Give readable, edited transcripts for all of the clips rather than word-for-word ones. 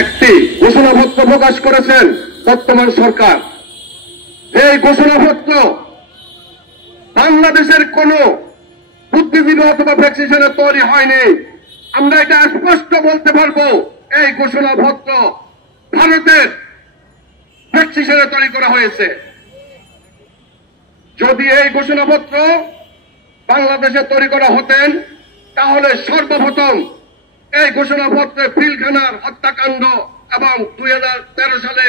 একটি ঘোষণাপত্র প্রকাশ করেছেন বর্তমান সরকার। এই ঘোষণাপত্র বাংলাদেশের কোন বুদ্ধিজীবী অথবা প্র্যাকটিশনার তৈরি হয়নি। আমরা এটা স্পষ্ট বলতে পারবো, এই ঘোষণাপত্র ভারতের প্র্যাকটিশনার তৈরি করা হয়েছে। যদি এই ঘোষণাপত্র বাংলাদেশে তৈরি করা হতেন, তাহলে সর্বপ্রথম এই ঘোষণাপত্রে পিলখানার হত্যাকাণ্ড এবং 2013 সালে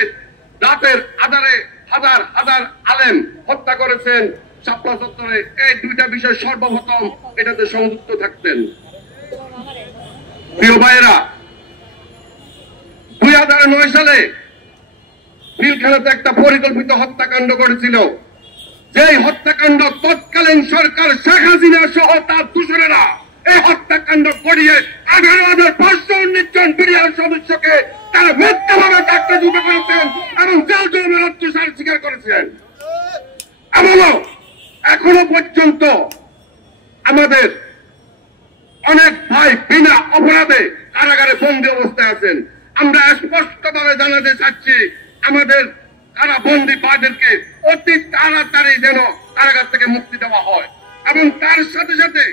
রাতের আধারে হাজার হাজার আলেম হত্যা করেছেন শাপলা চত্বরে, এই দুইটা বিষয় সর্বপ্রথম এটাতে সংযুক্ত থাকতেন। প্রিয় ভাইয়েরা, 2009 সালে পিলখানাতে একটা পরিকল্পিত হত্যাকাণ্ড করেছিল। যেই হত্যাকাণ্ড তৎকালীন সরকার শেখ হাসিনা সহ তার দূষণেরা এই হত্যাকাণ্ড করিয়ে 11,519 জন বিডিআর সদস্যকে তারা মিথ্যাভাবে চাকরিচ্যুত করেছেন এবং জেল জুলুমের অত্যাচার স্বীকার করেছেন। এমনও এখনো পর্যন্ত আমাদের অনেক ভাই বিনা অপরাধে কারাগারে বন্দী অবস্থায় আছেন। আমরা স্পষ্টভাবে জানাতে চাচ্ছি, আমাদের কারা বন্দী ভাইদেরকে অতি তাড়াতাড়ি যেন কারাগার থেকে মুক্তি দেওয়া হয় এবং তার সাথে সাথে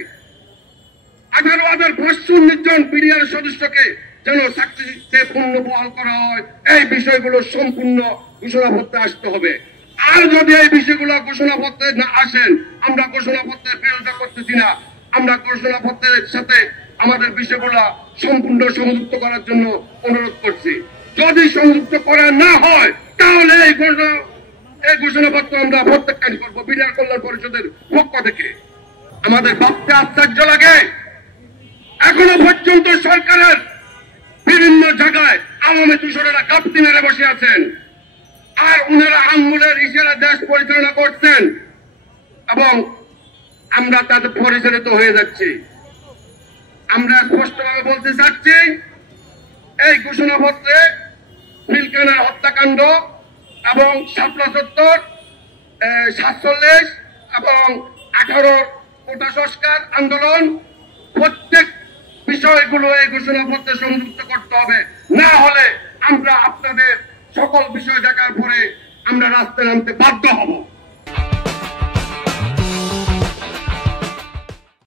11,519 জন বিডিআর সদস্যকে যেন চাকরিতে পুনর্বহাল করা হয়। এই বিষয়গুলো সম্পূর্ণ ঘোষণাপত্রে আসতে হবে। আর যদি এই বিষয়গুলো ঘোষণাপত্রে না আসেন, আমরা ঘোষণাপত্রের বিরোধিতা করতেছি না, আমরা ঘোষণাপত্রের সাথে আমাদের বিষয়গুলো সম্পূর্ণ সংযুক্ত করার জন্য অনুরোধ করছি। যদি সংযুক্ত করা না হয়, তাহলে এই ঘোষণাপত্র আমরা প্রত্যাখ্যান করবো বিডিআর কল্যাণ পরিষদের পক্ষ থেকে। আমাদের ভাবতে আশ্চর্য লাগে, এখনো পর্যন্ত সরকারের বিভিন্ন জায়গায় আওয়ামী দূষণেরা গাপ্তি মেরে বসে আছেন, আর উনারা আঙ্গুলের ইশারা দেশ পরিচালনা করছেন এবং আমরা তাতে পরিচালিত হয়ে যাচ্ছি। আমরা স্পষ্টভাবে বলতে চাচ্ছি, এই ঘোষণাপত্রে পিলখানার হত্যাকাণ্ড এবং শাপলা চত্বর 47 এবং 18 কোটা সংস্কার আন্দোলন, প্রত্যেক বিষয়গুলো এই ঘোষণাপত্রে সংযুক্ত করতে হবে। না হলে আমরা আপনাদের সকল বিষয় দেখার পরে আমরা রাস্তায় নামতে বাধ্য হব।